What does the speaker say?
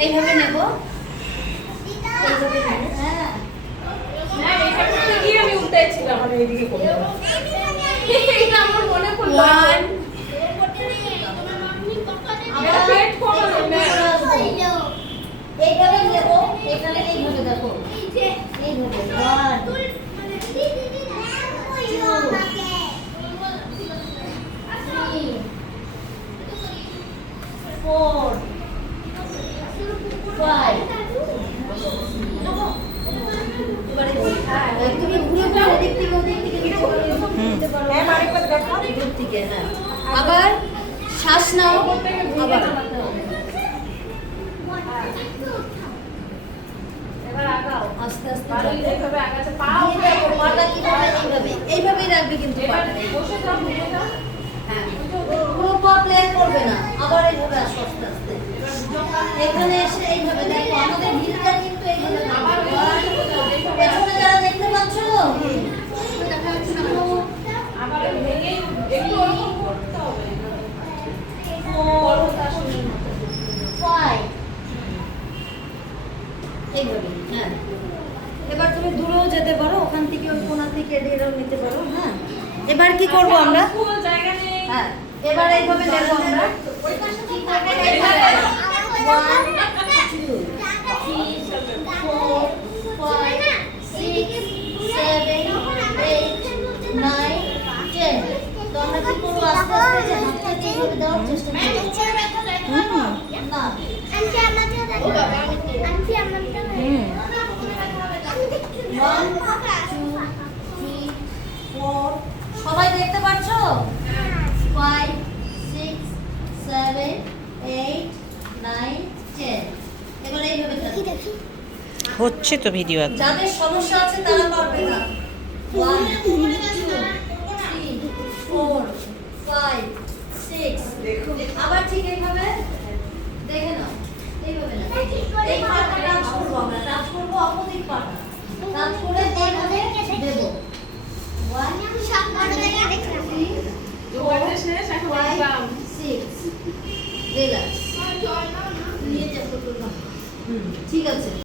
এইভাবে নেব, এইভাবে নেব। হ্যাঁ না এটা করতে গিয়ে আমি উল্টাইছিলাম মানে এইদিকে করলাম এটা আমার মনে পড়লো ওয়ান এটা পেট করো না এইভাবে নেব, এখানে এইভাবে দেখো, এইভাবে ওয়ান ফোর ফাইভ। তুমি ঘুরে ঘুরে ওদিক থেকে নিতে পারো। হ্যাঁ আরেকবার দেখো এদিক থেকে, হ্যাঁ। আবার শ্বাস নাও, আবার এবার আগাও আস্তে আস্তে ভালোই যাও। এইভাবে আগাতে পা দিয়ে উঠে দেখো, পাটা কিভাবে এইভাবেই রাখবে কিন্তু এবার পাটা। বসে যাও বসে যাও হ্যাঁ, পুরো পা প্লেন করবে না, আবার এইভাবে আসো আস্তে আস্তে। এখানে এসে এইভাবে দেখো, আমাদের হিলটা কিন্তু এইভাবে আবার পেছনে যারা দেখতে পাচ্ছ, আবার ভেঙে একটু ওরকম করতে হবে ফাইভ, এইভাবে। হ্যাঁ, এবার তুমি দূরেও যেতে পারো, ওখান থেকে ওই কোণা থেকে এদিকেও নিতে পারো। হ্যাঁ, এবার কি করব আমরা? ফুল জায়গা নেই হ্যাঁ, এবার এইভাবে নেব আমরা। One, two, three, four, five, six, seven, eight, nine, 10. তো আমরা কি করবো? আস্তে আস্তে যে হাতটাকে এইভাবে দেওয়ার চেষ্টা করবো। না। One, two, three, four. সবাই দেখতে পাচ্ছো? 5, 6, 7, 8, 9, 10. এবার এইভাবে দেখো। হচ্ছে তো ভিডিও এখন। যাদের সমস্যা আছে তারা পারবে না। 1, 2, 3, 4, 5, 6. আবার ঠিক এইভাবে দেখে নাও। এইভাবে না। এই পাটা টাচ করবো আমরা। টাচ করবো অপোজিট পাটা। টাচ করে এইভাবে দেবো। 1, 2, 3, যোগাযোগ শেষ এখন 5, একদম 6. রিল্যাক্স। নিয়ে যাবো তো। ঠিক আছে।